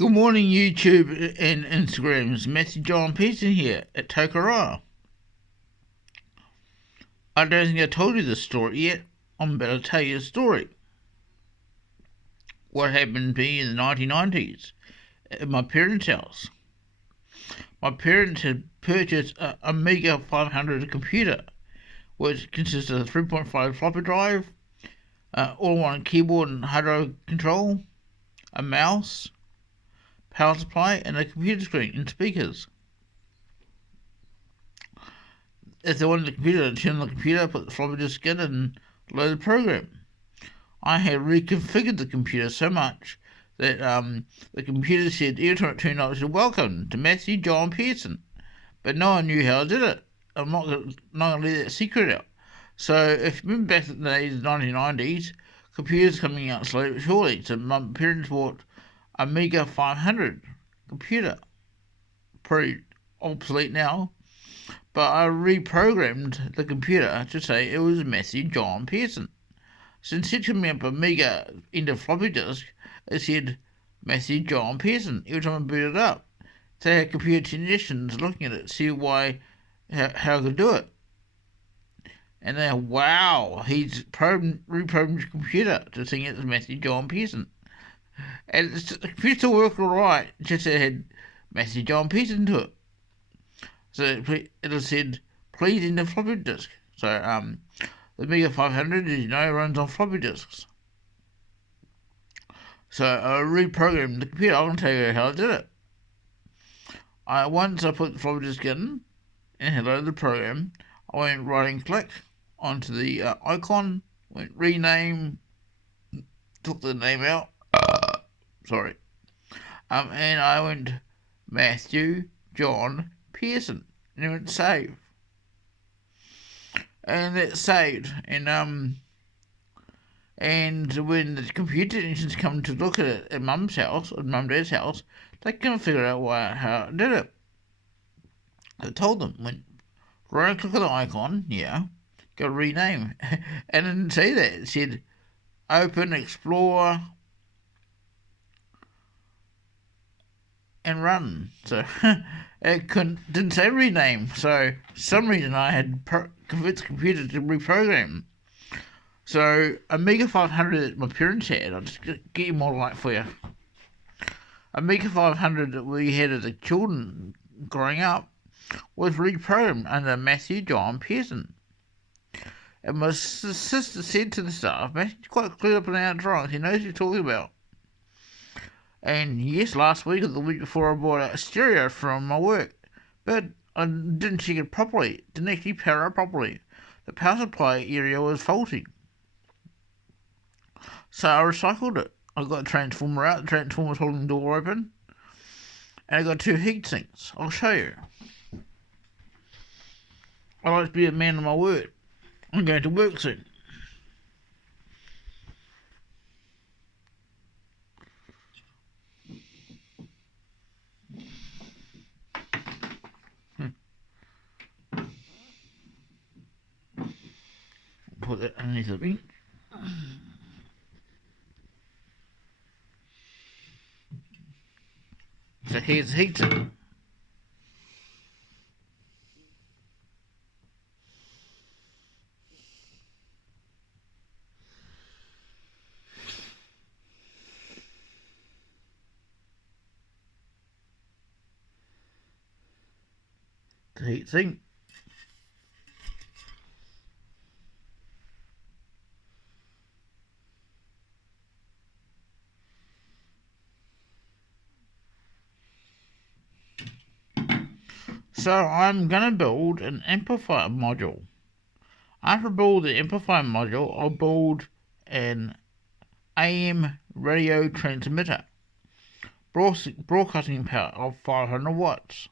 Good morning, YouTube and Instagram. It's Matthew John Pearson here at Tokoroa. I don't think I told you this story yet. I'm about to tell you a story. What happened to me in the 1990s at my parents' house. My parents had purchased an Amiga 500 computer, which consisted of a 3.5 floppy drive, all-in-one keyboard and hard drive control, a mouse, power supply, and a computer screen and speakers. If they wanted the computer, I'd turn on the computer, put the floppy disk in, and load the program. I had reconfigured the computer so much that the computer said every time it turned on, it said, "Welcome to Matthew John Pearson." But no one knew how I did it. I'm not going to let that secret out. So if you remember back in the days, 1990s, computers coming out slowly but surely. So my parents bought a Amiga 500 computer. Pretty obsolete now. But I reprogrammed the computer to say it was Matthew John Pearson. So instead of coming up Amiga into floppy disk, it said Matthew John Pearson every time I booted it up. So I had computer technicians looking at it, see how I could do it. And they wow, he's reprogrammed his computer to think it's Matthew John Pearson. And the computer still worked alright, just it had Matthew John Pearson to it. So it said, please enter floppy disk. So the Amiga 500, as you know, runs on floppy disks. So I reprogrammed the computer. I'm going to tell you how I did it. Once I put the floppy disk in and had loaded the program, I went right and click onto the icon, went rename, took the name out, sorry, and I went Matthew John Pearson, and it went save, and it saved, and when the computer technicians come to look at it at Mum's house, or Mum and Dad's house, they couldn't figure out how I did it. I told them, went right click on the icon, yeah, go rename, and it didn't say that. It said open, explore, and run. So it didn't say rename. So for some reason I had convinced the computer to reprogram. So Amiga 500 that my parents had, I'll just get you more light for you. Amiga 500 that we had as a children growing up was reprogrammed under Matthew John Pearson. And my sister said to the staff, Matthew's quite cleared up and out drunk, he knows what he's talking about. And yes, last week or the week before I bought a stereo from my work, but I didn't check it properly, didn't actually power it properly. The power supply area was faulty. So I recycled it. I got a transformer out, the transformer was holding the door open, and I got two heat sinks. I'll show you. I like to be a man of my word. I'm going to work soon. Put that underneath the bench. So here's the heater. The heat sink. So I'm going to build an amplifier module. After I build the amplifier module, I'll build an AM radio transmitter, broadcasting power of 500 watts.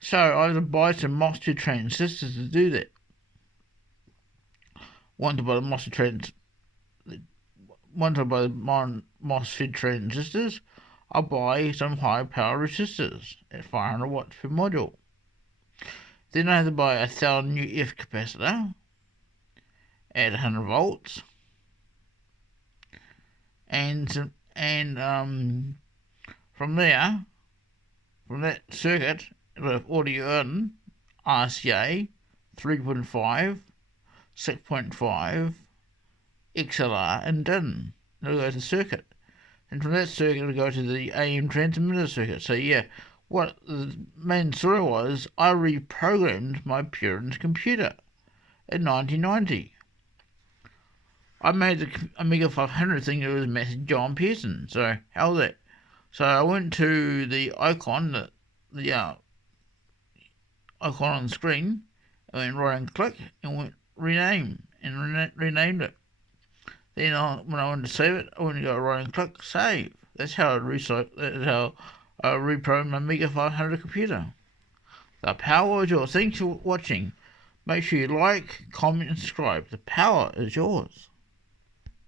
So I have to buy some MOSFET transistors to do that. Once I buy the MOSFET transistors, I'll buy some high power resistors at 500 watts per module. Then I have to buy a 1000 UF capacitor at 100 volts, and From there, from that circuit, with audio in, RCA, 3.5, 6.5, XLR, and DIN. It'll go to circuit. And from that circuit, it'll go to the AM transmitter circuit. So yeah, what the main story was, I reprogrammed my parents' computer in 1990. I made the Amiga 500 thing that was Master John Pearson. So how's that? So I went to the icon, the icon on the screen, I went right and click and went rename and renamed it. Then when I wanted to save it, I went to go right and click save. That's how I reprogrammed my Amiga 500 computer. The power is yours. Thanks for watching. Make sure you like, comment, and subscribe. The power is yours.